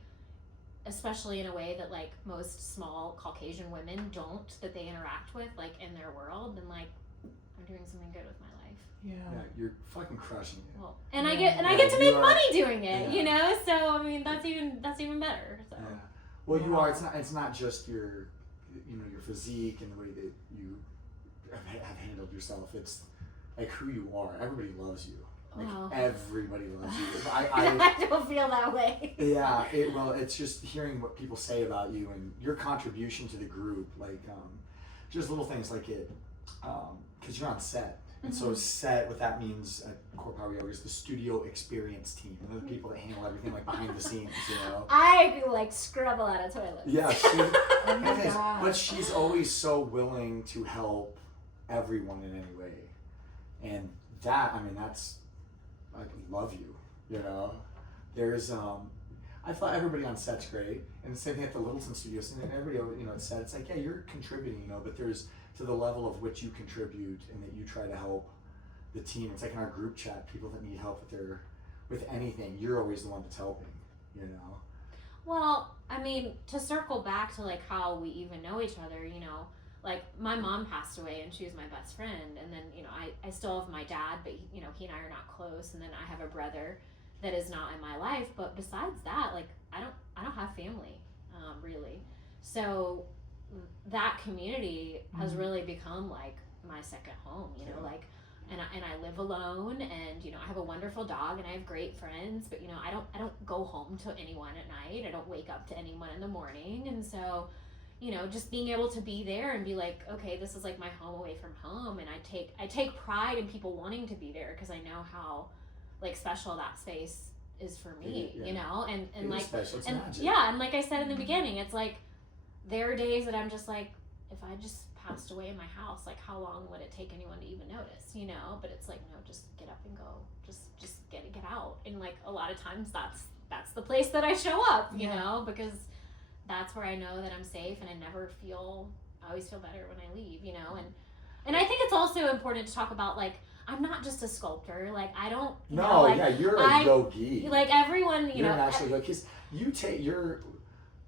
especially in a way that like most small Caucasian women don't, that they interact with like in their world, then like I'm doing something good with my life. Yeah. You're fucking crushing it. Well, and I get to make money doing it, so I mean that's even better. So well, you are, it's not just your your physique and the way that you have handled yourself. It's like who you are. Everybody loves you. Like everybody loves you. I don't feel that way. Yeah, it's just hearing what people say about you and your contribution to the group, like just little things like it, because you're on set, and so set, what that means at Core Power Yoga is the studio experience team, and they're the people that handle everything like behind the scenes, I like scrub a lot of toilets. Yeah, but she's always so willing to help everyone in any way, and that, that's, I love you, there's I thought everybody on set's great, and the same thing at the Littleton Studios, and everybody at set, it's like, yeah, you're contributing, but there's to the level of which you contribute and that you try to help the team. It's like in our group chat, people that need help with anything, you're always the one that's helping, Well, to circle back to like how we even know each other, like my mom passed away and she was my best friend, and then I still have my dad, but he and I are not close, and then I have a brother that is not in my life, but besides that, like I don't have family really. So that community has really become like my second home, like, and I live alone, and I have a wonderful dog and I have great friends, but I don't go home to anyone at night. I don't wake up to anyone in the morning, and so just being able to be there and be like, okay, this is like my home away from home, and I take pride in people wanting to be there because I know how like special that space is for me, and like special. It's and magic. and like I said in the beginning, it's like there are days that I'm just like, if I just passed away in my house, like how long would it take anyone to even notice, but it's like, no, just get up and go, just get out, and like a lot of times that's the place that I show up, because that's where I know that I'm safe, and I always feel better when I leave, and I think it's also important to talk about, like, I'm not just a sculptor, like I don't, you're a yogi, like everyone, you're an actual yogi, because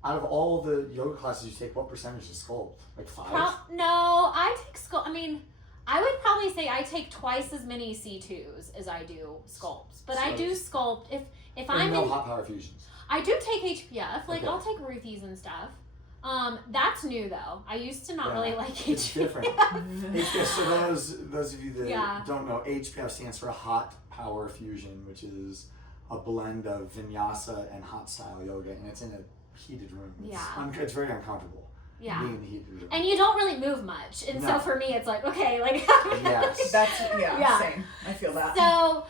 out of all the yoga classes you take, what percentage is sculpt? Like 5? No, I take sculpt. I would probably say I take twice as many C2s as I do sculpts. But I do sculpt if I'm in hot power fusions. I do take HPF. Like I'll take Ruthie's and stuff. That's new though. I used to not really like HPF. It's different. HPF. So those of you that don't know, HPF stands for Hot Power Fusion, which is a blend of vinyasa and hot style yoga, and it's in a heated room. It's very uncomfortable. Being in the heated room. And you don't really move much, and so for me, it's like, okay, like yes, that's same. I feel that. So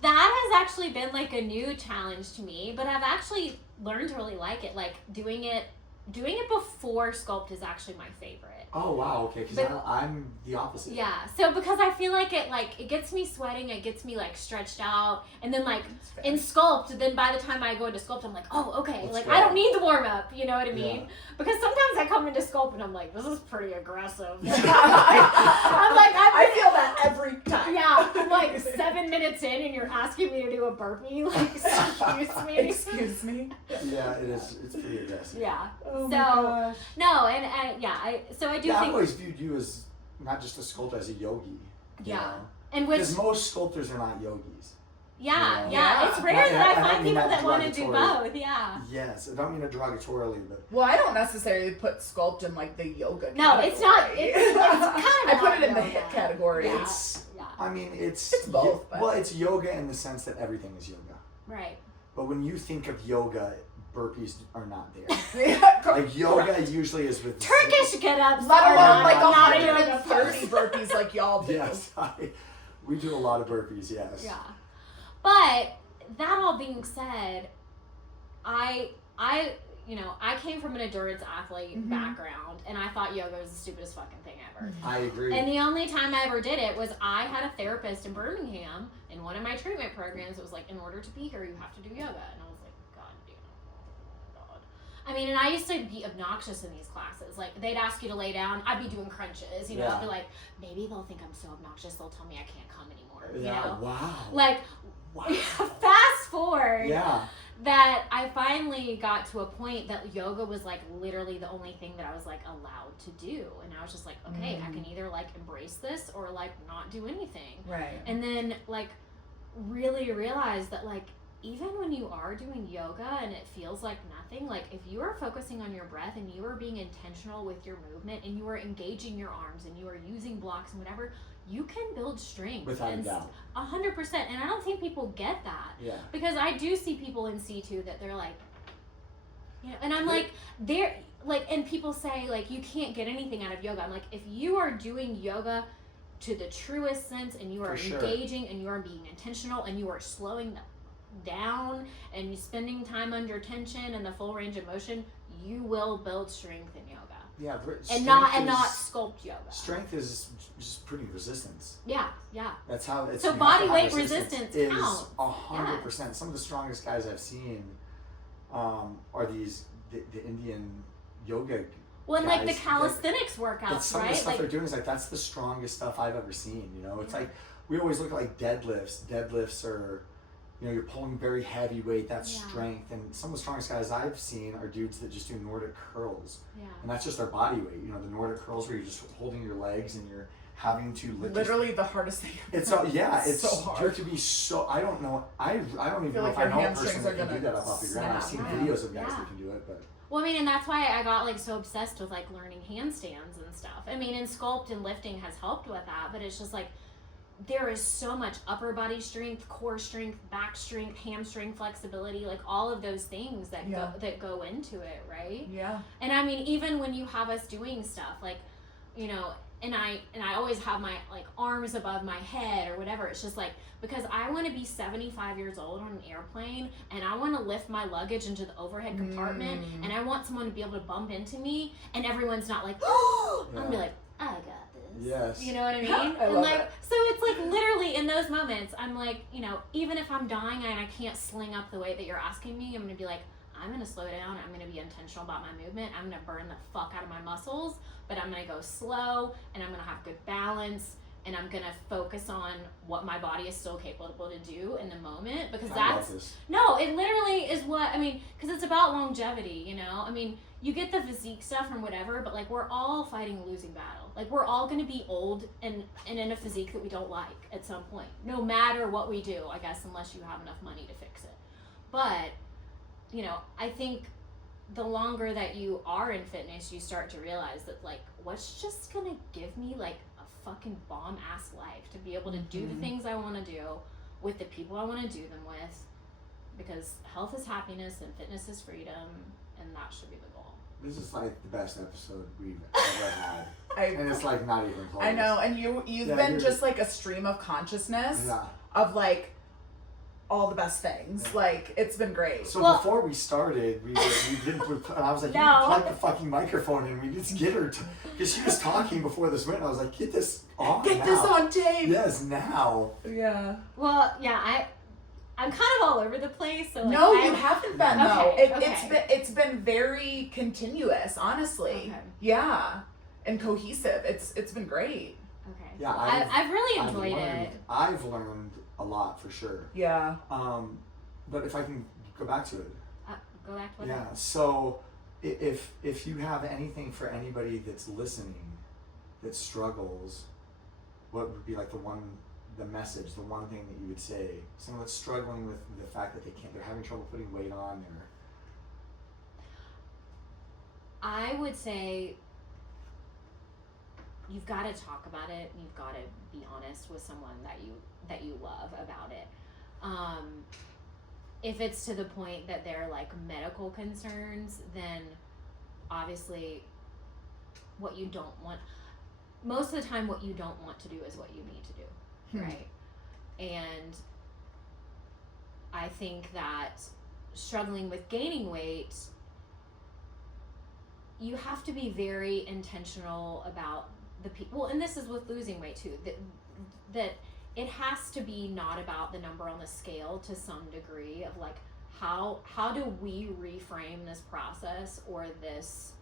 that has actually been like a new challenge to me, but I've actually learned to really like it. Like doing it doing it before Sculpt is actually my favorite. Oh wow, okay, because I'm the opposite. Yeah, so because I feel like it gets me sweating, it gets me like stretched out, and then like in Sculpt, then by the time I go into Sculpt, I'm like, oh okay, Let's like go. I don't need the warm up, you know what I mean? Yeah. Because sometimes I come into Sculpt and I'm like, this is pretty aggressive. I'm like, I feel that every time. yeah, I'm like 7 minutes in and you're asking me to do a burpee, like excuse me. Excuse me. Yeah, it is. It's pretty aggressive. Yeah. Oh So my gosh. no, and I do I've think always viewed you as not just a sculptor, as a yogi. Yeah. And which Because most sculptors are not yogis. yeah, you know? yeah, it's rare And that I don't find mean people that want to do derogatorily. both. Yeah. Yes, I don't mean it derogatorily, but Well, I don't necessarily put Sculpt in like the yoga No, it's not. category. It's kind I of. put it in the yoga. hip category. Yeah. it's. Yeah. I mean, it's both, but- Well, it's yoga in the sense that everything is yoga. Right. But when you think of yoga, burpees are not there. Yeah. Like yoga usually is with Turkish get-ups Let are alone not, like not a yoga 130 pose. burpees like y'all do. Yes, we do a lot of burpees. Yes. Yeah. But that all being said, I came from an endurance athlete Mhm. background, and I thought yoga was the stupidest fucking thing ever. I agree. And the only time I ever did it was I had a therapist in Birmingham in one of my treatment programs. It was like, in order to be here, you have to do yoga. And I was like, God damn. Oh, God. I mean, and I used to be obnoxious in these classes. Like, they'd ask you to lay down. I'd be doing crunches, you know. Yeah. I'd be like, maybe they'll think I'm so obnoxious, they'll tell me I can't come anymore, you Yeah. know? Wow. Like, Wow. fast forward Yeah. that I finally got to a point that yoga was like literally the only thing that I was like allowed to do. And I was just like, okay, I can either like embrace this or like not do anything. Right. And then like really realize that like even when you are doing yoga and it feels like nothing, like if you are focusing on your breath and you are being intentional with your movement and you are engaging your arms and you are using blocks and whatever, you can build strength. Without a and doubt. 100%. And I don't think people get that. Yeah. Because I do see people in C2 that they're like, you know, and I'm like, they're like, and people say like, you can't get anything out of yoga. I'm like, if you are doing yoga to the truest sense and you are For sure. engaging and you are being intentional and you are slowing down and you spending time under tension and the full range of motion, you will build strength in yoga. Yeah. And not sculpt yoga. Strength is just putting resistance. Yeah, yeah. That's how it's. So you have body to have weight resistance is counts. 100%. Some of the strongest guys I've seen are the Indian yoga. Well, and like the guys that- calisthenics But workouts, some of right? the stuff Like, they're doing is like that's the strongest stuff I've ever seen. You know, it's like we always look at like deadlifts. Deadlifts are, you know, you're pulling very heavy weight. That's Yeah. strength. And some of the strongest guys I've seen are dudes that just do Nordic curls, yeah. and that's just their body weight. You know, the Nordic curls where you're just holding your legs and you're having to lift. Literally the hardest thing. It's it's so hard. You have to be so. I don't know. I don't even feel know like if I your know a hamstrings person that are can do gonna that up off the ground. I've seen snap. videos of guys Yeah. that can do it, but Well, I mean, and that's why I got like so obsessed with like learning handstands and stuff. I mean, and sculpt and lifting has helped with that, but it's just like there is so much upper body strength, core strength, back strength, hamstring flexibility, like all of those things that go into it, right? Yeah. And I mean, even when you have us doing stuff like, you know, and I always have my like arms above my head or whatever. It's just like because I want to be 75 years old on an airplane and I want to lift my luggage into the overhead compartment and I want someone to be able to bump into me and everyone's not like, oh, I'm gonna be like, I got this. yes, You know what I mean? I and love like, it. so it's like literally in those moments, I'm like, you know, even if I'm dying and I can't sling up the way that you're asking me, I'm gonna be like, I'm gonna slow down. I'm gonna be intentional about my movement. I'm gonna burn the fuck out of my muscles, but I'm gonna go slow and I'm gonna have good balance and I'm gonna focus on what my body is still capable to do in the moment because I that's love this. no, it literally is what I mean because it's about longevity. You know, I mean, you get the physique stuff and whatever, but like we're all fighting a losing battle. Like we're all gonna be old and in a physique that we don't like at some point, no matter what we do. I guess unless you have enough money to fix it, but. You know, I think the longer that you are in fitness, you start to realize that, like, what's just gonna give me, like, a fucking bomb-ass life to be able to do the things I want to do with the people I want to do them with, because health is happiness and fitness is freedom, and that should be the goal. This is like the best episode we've ever had, and I it's like not even close. know, and you've Yeah, been you're- just like a stream of consciousness Yeah. of like all the best things. Like, it's been great. So Well- before we started, we didn't. And I was like, No. you plug the fucking microphone in. We need to get her because she was talking before this went. And I was like, get this on. Get now. this on tape. Yes, now. Yeah. Well, yeah, I'm kind of all over the place. So like, No, you haven't been though. Okay, It's been very continuous, honestly. Okay. Yeah, and cohesive. It's been great. Okay. Yeah, I've really enjoyed it. I've learned a lot for sure. Yeah. But if I can go back to it. Go back to what? Yeah. So if you have anything for anybody that's listening that struggles, what would be like the message, the one thing that you would say? Someone that's struggling with the fact that they're having trouble putting weight on there. I would say you've got to talk about it. And you've got to be honest with someone that you love about it. If it's to the point that they're like medical concerns, then obviously what you don't want, most of the time what you don't want to do is what you need to do, right? And I think that struggling with gaining weight, you have to be very intentional about the people. Well, and this is with losing weight too. That it has to be not about the number on the scale to some degree of like how do we reframe this process or this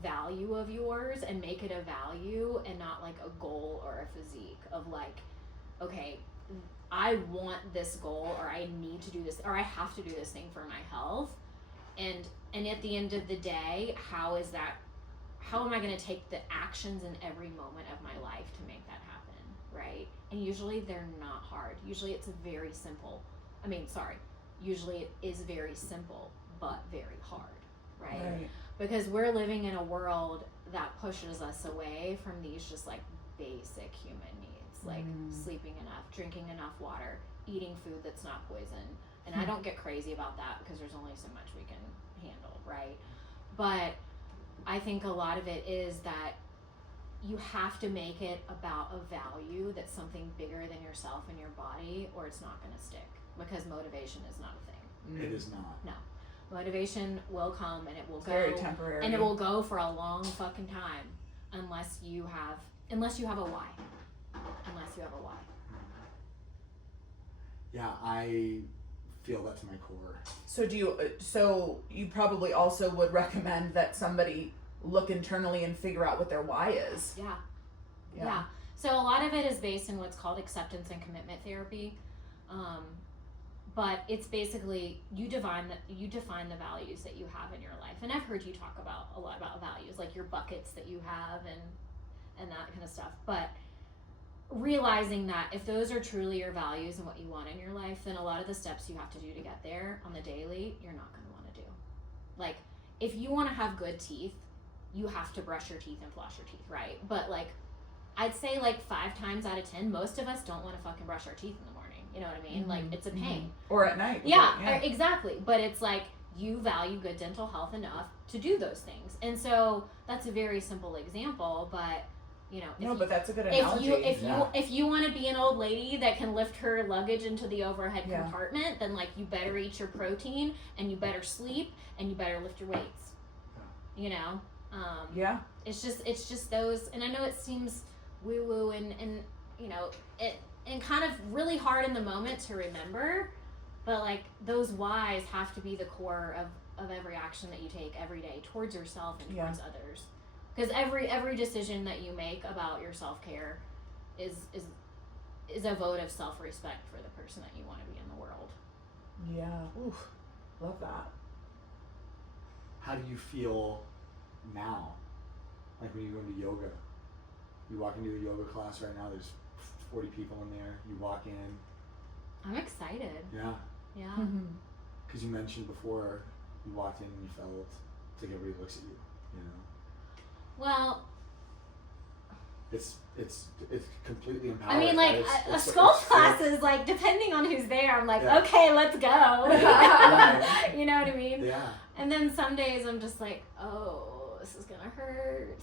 value of yours and make it a value and not like a goal or a physique of like, okay, I want this goal or I need to do this or I have to do this thing for my health. And at the end of the day, how am I going to take the actions in every moment of my life to make that happen, right? And usually they're not hard. Usually it's usually it is very simple, but very hard, right? Because we're living in a world that pushes us away from these just like basic human needs, like sleeping enough, drinking enough water, eating food that's not poison. And I don't get crazy about that because there's only so much we can handle, right? But I think a lot of it is that you have to make it about a value that's something bigger than yourself and your body, or it's not going to stick, because motivation is not a thing. It is not. No. Motivation will come and it will go. Very temporary. And it will go for a long fucking time unless you have a why. Unless you have a why. Yeah, I feel that to my core. So you probably also would recommend that somebody look internally and figure out what their why is. Yeah. So a lot of it is based in what's called acceptance and commitment therapy. But it's basically you define the values that you have in your life. And I've heard you talk a lot about values, like your buckets that you have and that kind of stuff. But realizing that if those are truly your values and what you want in your life, then a lot of the steps you have to do to get there on the daily, you're not going to want to do. Like, if you want to have good teeth, you have to brush your teeth and floss your teeth, right? But like, I'd say like 5 times out of 10, most of us don't want to fucking brush our teeth in the morning. You know what I mean? Like, it's a pain. Or at night. Yeah, exactly. But it's like, you value good dental health enough to do those things. And so that's a very simple example, but you know, but that's a good analogy. If you want to be an old lady that can lift her luggage into the overhead compartment, then like you better eat your protein and you better sleep and you better lift your weights. You know? It's just those, and I know it seems woo woo and you know, and kind of really hard in the moment to remember, but like those whys have to be the core of every action that you take every day towards yourself and towards others. Because every decision that you make about your self-care is a vote of self-respect for the person that you want to be in the world. Yeah. Oof. Love that. How do you feel now? Like when you go into yoga, you walk into a yoga class right now, there's 40 people in there, you walk in. I'm excited. Yeah. Because you mentioned before you walked in and you felt like everybody looks at you, you know? Well, it's completely empowering. I mean, like a sculpt class is like, depending on who's there, I'm like, Yeah. okay, let's go. Right. You know what I mean? Yeah. And then some days I'm just like, oh, this is gonna hurt.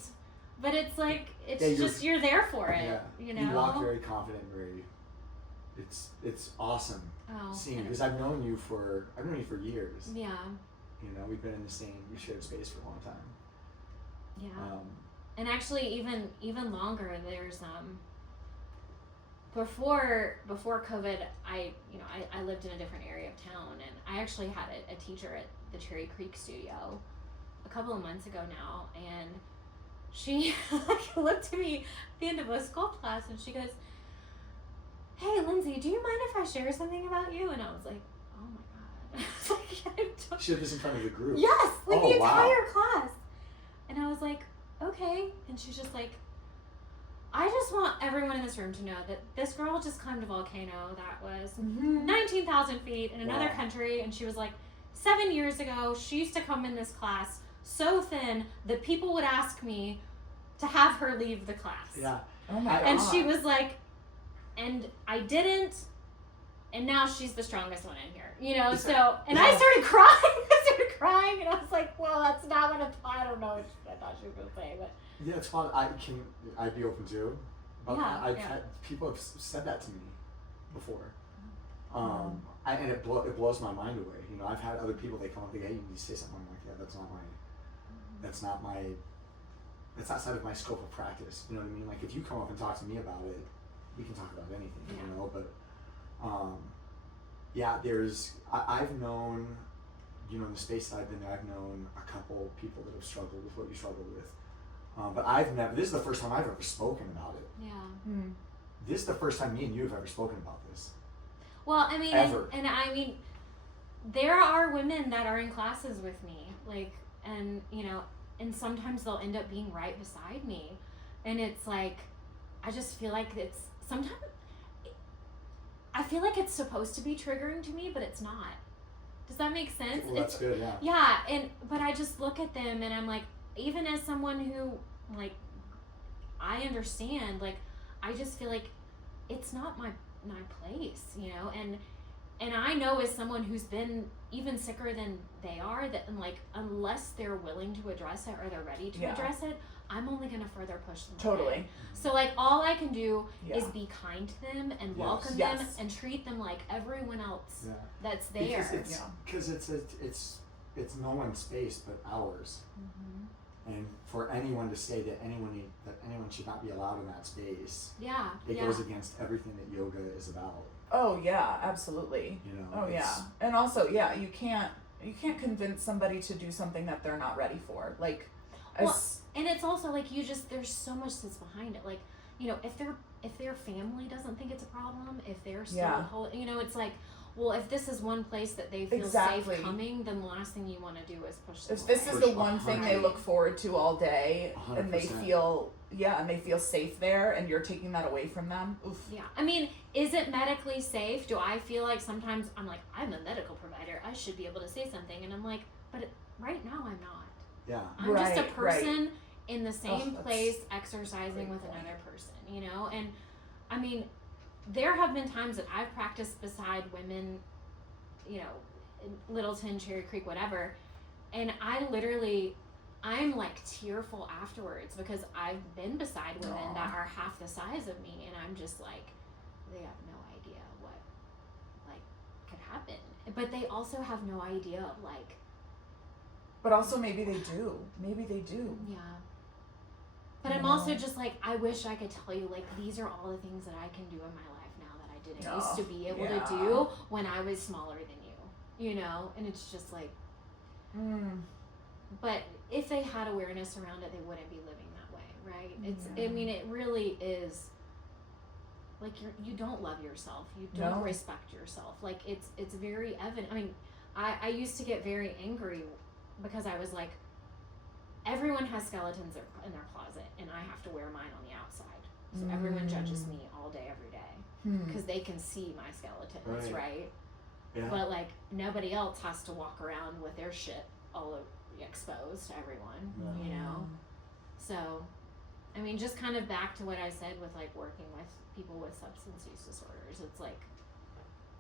But it's like, it's just you're there for it. Yeah. You know. You walk very confident, it's awesome Oh. seeing, because I've known you for years. Yeah. You know, we've shared space for a long time. Yeah. And actually even longer, there's before COVID, I lived in a different area of town, and I actually had a teacher at the Cherry Creek studio a couple of months ago now, and she looked at me at the end of a sculpt class and she goes, "Hey Lindsay, do you mind if I share something about you?" And I was like, "Oh my god." She did this in front of the group. Yes, like Oh, the wow. entire class. And I was like, "Okay." And she's just like, "I just want everyone in this room to know that this girl just climbed a volcano that was 19,000 feet in another Wow. country." And she was like, 7 years ago, she used to come in this class so thin that people would ask me to have her leave the class. Yeah. Oh my god. And she was like, and I didn't, and now she's the strongest one in here. You know, so, and I started crying. And I was like, well, that's not what I don't know what I thought she was going to say, but. Yeah, it's fun. I'd be open to. But Yeah, I've had people have said that to me before. And it blows my mind away. You know, I've had other people, they come up and go, "Hey, you need to say something." I'm like, "Yeah, that's outside of my scope of practice." You know what I mean? Like, if you come up and talk to me about it, we can talk about anything, you know, but I've known, you know, in the space that I've been there, I've known a couple people that have struggled with what you struggled with. But this is the first time I've ever spoken about it. Yeah. This is the first time me and you have ever spoken about this. Well, I mean, Ever. and I mean, there are women that are in classes with me, like, and, you know, and sometimes they'll end up being right beside me. And it's like, I just feel like sometimes, I feel like it's supposed to be triggering to me, but it's not. Does that make sense? Well, that's good, yeah. Yeah, but I just look at them and I'm like, even as someone who, like, I understand, like, I just feel like it's not my place, you know, and I know as someone who's been even sicker than they are, that, like, unless they're willing to address it or they're ready to address it, I'm only going to further push them Totally. away. So, like, all I can do is be kind to them and welcome them and treat them like everyone else that's there. Because it's no one's space but ours. And for anyone to say that anyone should not be allowed in that space, it goes against everything that yoga is about. Oh yeah, absolutely. You know. Oh yeah, and also you can't convince somebody to do something that they're not ready for. Like, and it's also like there's so much that's behind it. Like, you know, if their family doesn't think it's a problem, if they're still you know, it's like, well, if this is one place that they feel safe coming, then the last thing you want to do is push them If away. this is the one thing they look forward to all day, 100%. and they feel safe there, and you're taking that away from them. Oof. Yeah, I mean, is it medically safe? Do I feel like sometimes I'm like, I'm a medical provider, I should be able to say something, and I'm like, but right now I'm not. Yeah. I'm just a person in the same place exercising with point. another person, you know? And I mean, there have been times that I've practiced beside women, you know, in Littleton, Cherry Creek, whatever, and I'm like tearful afterwards because I've been beside women that are half the size of me, and I'm just like, they have no idea what, like, could happen. But they also have no idea of, like... But also maybe they do. Yeah. But I'm also just like, I wish I could tell you, like, these are all the things that I can do in my life now that I didn't used to be able to do when I was smaller than you know? And it's just like, but if they had awareness around it, they wouldn't be living that way, right? I mean, it really is, like, you don't love yourself. You don't respect yourself. Like, it's very evident. I mean, I used to get very angry because I was like, everyone has skeletons in their closet, and I have to wear mine on the outside. So everyone judges me all day, every day, because they can see my skeletons, right? Yeah. But, like, nobody else has to walk around with their shit all exposed to everyone, you know? So, I mean, just kind of back to what I said with, like, working with people with substance use disorders, it's like,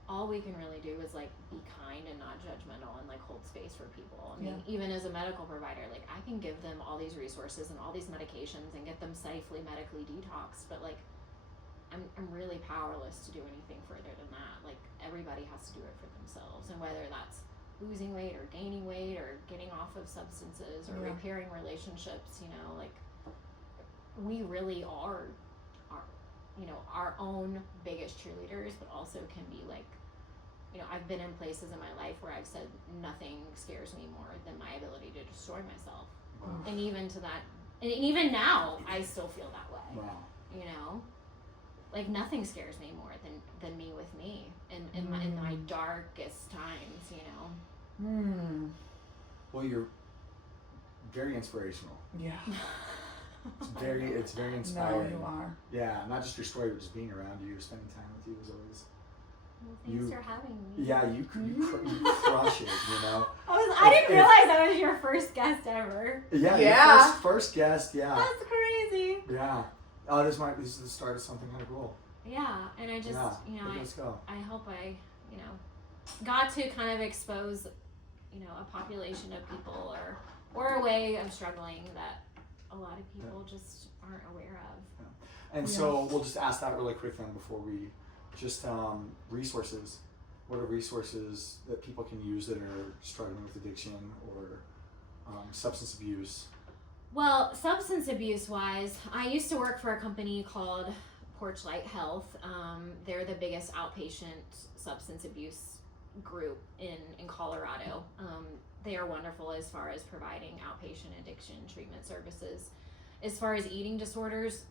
all we can really do is, like, be kind and not judgmental and, like, hold space for people. I mean, even as a medical provider, like, I can give them all these resources and all these medications and get them safely medically detoxed, but, like, I'm really powerless to do anything further than that. Like, everybody has to do it for themselves, and whether that's losing weight or gaining weight or getting off of substances or repairing relationships, you know, like, we really are our own biggest cheerleaders, but also can be like, you know, I've been in places in my life where I've said nothing scares me more than my ability to destroy myself. Wow. And even now I still feel that way. Wow. You know, like, nothing scares me more than me with me in my darkest times, you know. Well, you're very inspirational. Yeah. It's very inspiring. No, you are. Yeah, not just your story, but just being around you, spending time with you is always. Well, thanks for having me. Yeah, you crush it, you know. I didn't realize I was your first guest ever. Yeah. Your first guest. Yeah. That's crazy. Yeah. Oh, this is the start of something kind of cool. Yeah, and I just, you know, let's go. I hope I, you know, got to kind of expose, you know, a population of people or a way of struggling that a lot of people just aren't aware of. Yeah. And so we'll just ask that really quick then before we just resources. What are resources that people can use that are struggling with addiction or substance abuse? Well, substance abuse wise, I used to work for a company called Porchlight Health. They're the biggest outpatient substance abuse group in Colorado. They are wonderful as far as providing outpatient addiction treatment services. As far as eating disorders,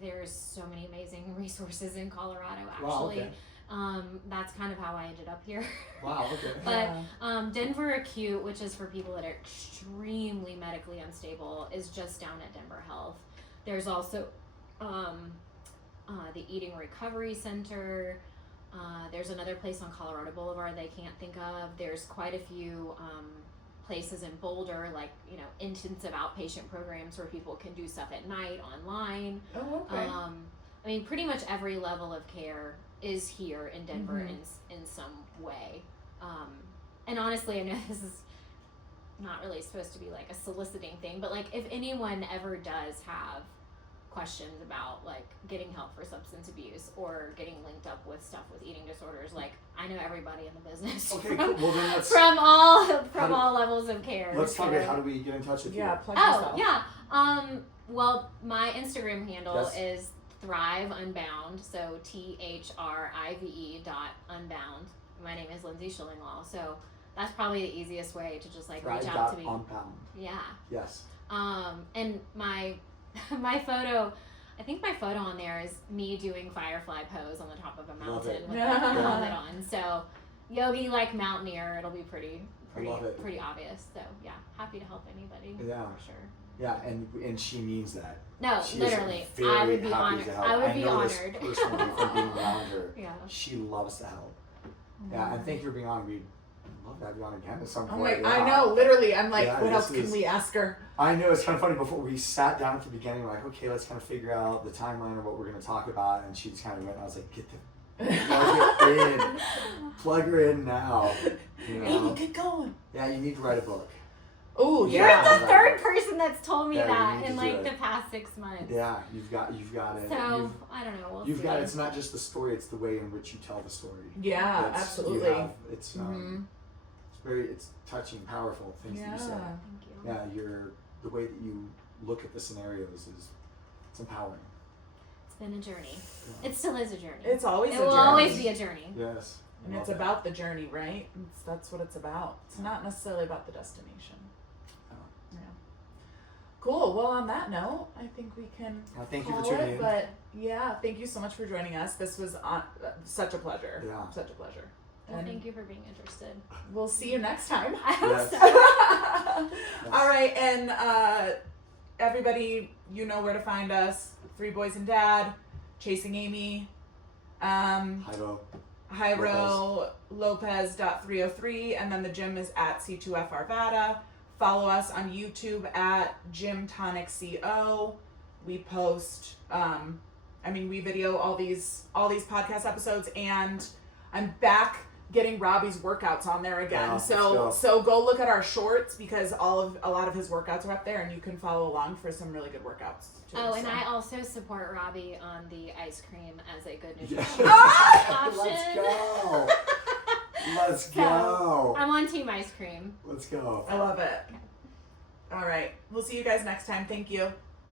there's so many amazing resources in Colorado, actually. Wow, okay. That's kind of how I ended up here. Wow, okay. But Denver Acute, which is for people that are extremely medically unstable, is just down at Denver Health. There's also the Eating Recovery Center. There's another place on Colorado Boulevard they can't think of. There's quite a few places in Boulder, like, you know, intensive outpatient programs where people can do stuff at night online. Oh, okay. I mean, pretty much every level of care is here in Denver in some way. And honestly, I know this is not really supposed to be like a soliciting thing, but like, if anyone ever does have questions about like getting help for substance abuse or getting linked up with stuff with eating disorders, like, I know everybody in the business. Okay, cool. Well, then let's from all levels of care. Let's talk about how do we get in touch with you? Yeah, plug yourself. Well, my Instagram handle is Thrive Unbound, so THRIVE .unbound. My name is Lindsay Schillinglaw, so that's probably the easiest way to just like reach out to me. Unbound. Yeah. Yes. And my photo, I think my photo on there is me doing firefly pose on the top of a mountain with my helmet on. So yogi like mountaineer, it'll be pretty obvious. So yeah, happy to help anybody. Yeah. For sure. Yeah, and she means that. No, she literally. Is I would be happy honored. to help. I would be know this honored. personally from being around her. Yeah. She loves to help. Yeah, and thank you for being on. We'd love to have you on again at some I'm point. like, I know, literally. I'm like, Yeah, what else can we ask her? I know, it's kind of funny. Before we sat down at the beginning, we're like, okay, let's kind of figure out the timeline of what we're going to talk about. And she just kind of went, I was like, plug it in. Plug her in now. You know? Amy, get going. Yeah, you need to write a book. Oh, You're yeah. the third person that's told me Yeah, you that need in to like do the it. past 6 months. Yeah, you've got it. So I don't know. We'll You've see. got it's not just the story; it's the way in which you tell the story. Yeah, That's- absolutely. It's it's touching, powerful things that you say. Thank you. Yeah, the way that you look at the scenarios it's empowering. It's been a journey. Yeah. It still is a journey. It's always It a will journey. always be a journey. Yes. I And love it's that. about the journey, right? That's what it's about. It's not necessarily about the destination. Oh. Yeah. Cool. Well, on that note, I think we can Thank you call for tuning it. in. But yeah, thank you so much for joining us. This was such a pleasure. Yeah. Such a pleasure. Well, And thank you for being interested. we'll see you next time. I hope Yes. so. Yes. All right, and everybody, you know where to find us. 3 Boys and Dad, Chasing Amy, Hyro Lopez.303, and then the gym is at C2F Arvada. Follow us on YouTube at Gym Tonic CO. We post, we video all these podcast episodes, and I'm back getting Robbie's workouts on there again. Yeah, So go look at our shorts because a lot of his workouts are up there, and you can follow along for some really good workouts. Too, And I also support Robbie on the ice cream as a good Yes. nutrition option. Let's go. I'm on team ice cream. Let's go. I love it. All right. We'll see you guys next time. Thank you.